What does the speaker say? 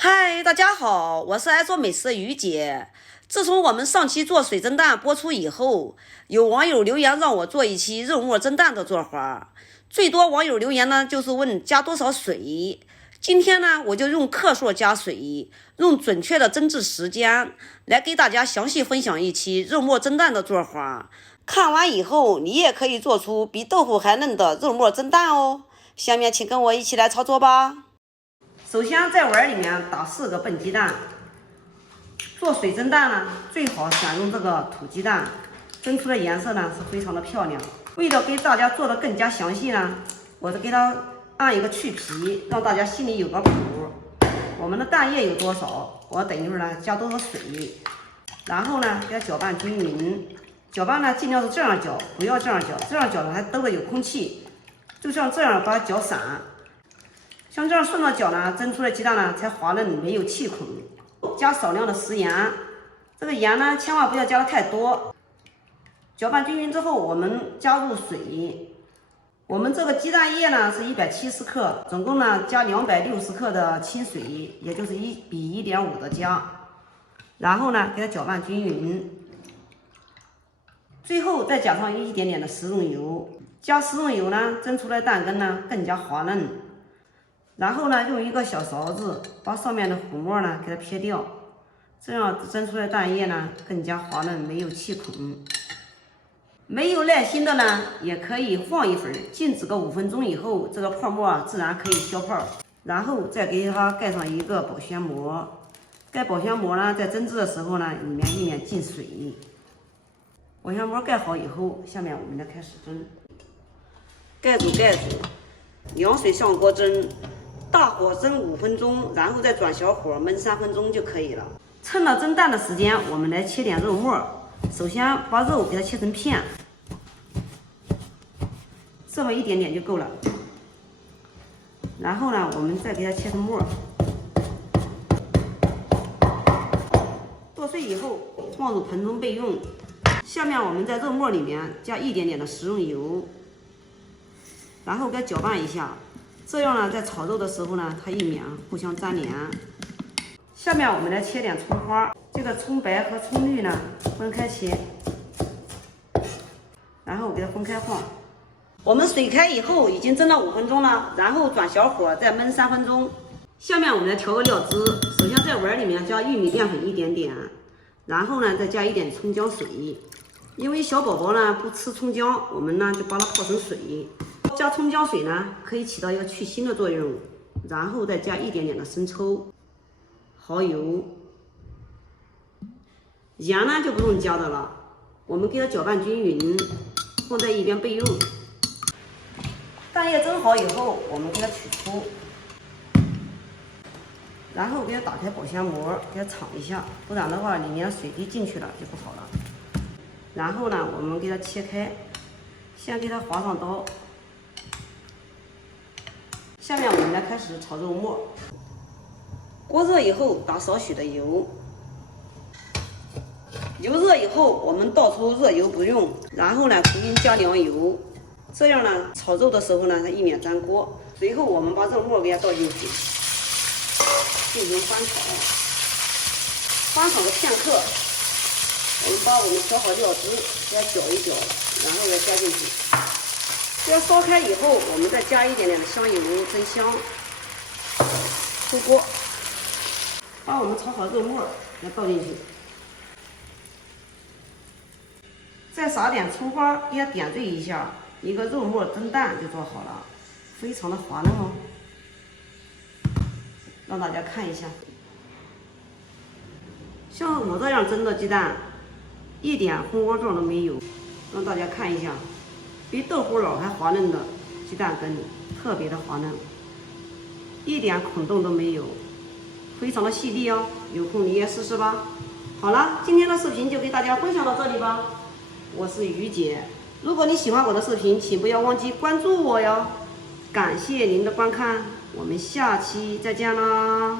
嗨，大家好，我是爱做美食的于姐。自从我们上期做水蒸蛋播出以后，有网友留言让我做一期肉末蒸蛋的做法。最多网友留言呢，就是问加多少水。今天呢，我就用克数加水，用准确的蒸制时间来给大家详细分享一期肉末蒸蛋的做法。看完以后，你也可以做出比豆腐还嫩的肉末蒸蛋哦。下面请跟我一起来操作吧。首先在碗里面打4个笨鸡蛋。做水蒸蛋呢，最好选用这个土鸡蛋，蒸出的颜色呢是非常的漂亮。为了给大家做的更加详细呢，我是给它按一个去皮，让大家心里有个谱。我们的蛋液有多少，我等一会儿呢加多少水，然后呢给它搅拌均匀。搅拌呢尽量是这样搅，不要这样搅，这样搅呢还兜着有空气，就像这样把它搅散。像这样顺着搅呢，蒸出的鸡蛋呢才滑嫩，没有气孔。加少量的食盐，这个盐呢千万不要加的太多。搅拌均匀之后，我们加入水。我们这个鸡蛋液呢是170克，总共呢加260克的清水，也就是1比1.5的加。然后呢给它搅拌均匀。最后再加上一点点的食用油，加食用油呢蒸出来蛋羹呢更加滑嫩。然后呢，用一个小勺子把上面的糊沫呢给它撇掉，这样蒸出来的蛋液呢更加滑嫩，没有气孔。没有耐心的呢，也可以放一会儿，静止个5分钟以后，这个泡沫自然可以消泡。然后再给它盖上一个保鲜膜，盖保鲜膜呢，在蒸制的时候呢，里面避免进水。保鲜膜盖好以后，下面我们来开始蒸。盖住盖住，凉水上锅蒸。大火蒸5分钟，然后再转小火焖3分钟就可以了。趁了蒸蛋的时间，我们来切点肉末。首先把肉给它切成片，这么一点点就够了。然后呢，我们再给它切成末。剁碎以后放入盆中备用。下面我们在肉末里面加一点点的食用油，然后给它搅拌一下。这样呢，在炒肉的时候呢，它易免互相粘连。下面我们来切点葱花，这个葱白和葱绿呢分开切，然后给它分开放。我们水开以后已经蒸了5分钟了，然后转小火再焖3分钟。下面我们来调个料汁，首先在碗里面加玉米淀粉一点点，然后呢再加一点葱姜水。因为小宝宝呢不吃葱姜，我们呢就把它泡成水。加葱姜水呢，可以起到一个去腥的作用，然后再加一点点的生抽、蚝油、盐呢就不用加的了。我们给它搅拌均匀，放在一边备用。蛋液蒸好以后，我们给它取出，然后给它打开保鲜膜，给它敞一下，不然的话里面水滴进去了就不好了。然后呢，我们给它切开，先给它划上刀。下面我们来开始炒肉末。锅热以后打少许的油，油热以后我们倒出热油不用，然后呢回阴加凉油，这样呢炒肉的时候呢它易免粘锅。随后我们把肉末给它倒进去，进行翻炒。翻炒个片刻，我们把我们调好料汁给它搅一搅，然后再加进去。这样烧开以后，我们再加一点点的香油增香。出锅，把我们炒好的肉末给它倒进去，再撒点葱花，给它点缀一下，一个肉末蒸蛋就做好了，非常的滑嫩哦。让大家看一下，像我这样蒸的鸡蛋，一点蜂窝状都没有。让大家看一下。比豆腐脑还滑嫩的鸡蛋羹，特别的滑嫩，一点孔洞都没有，非常的细腻哦。有空你也试试吧。好了，今天的视频就给大家分享到这里吧。我是于姐，如果你喜欢我的视频，请不要忘记关注我哟。感谢您的观看，我们下期再见啦。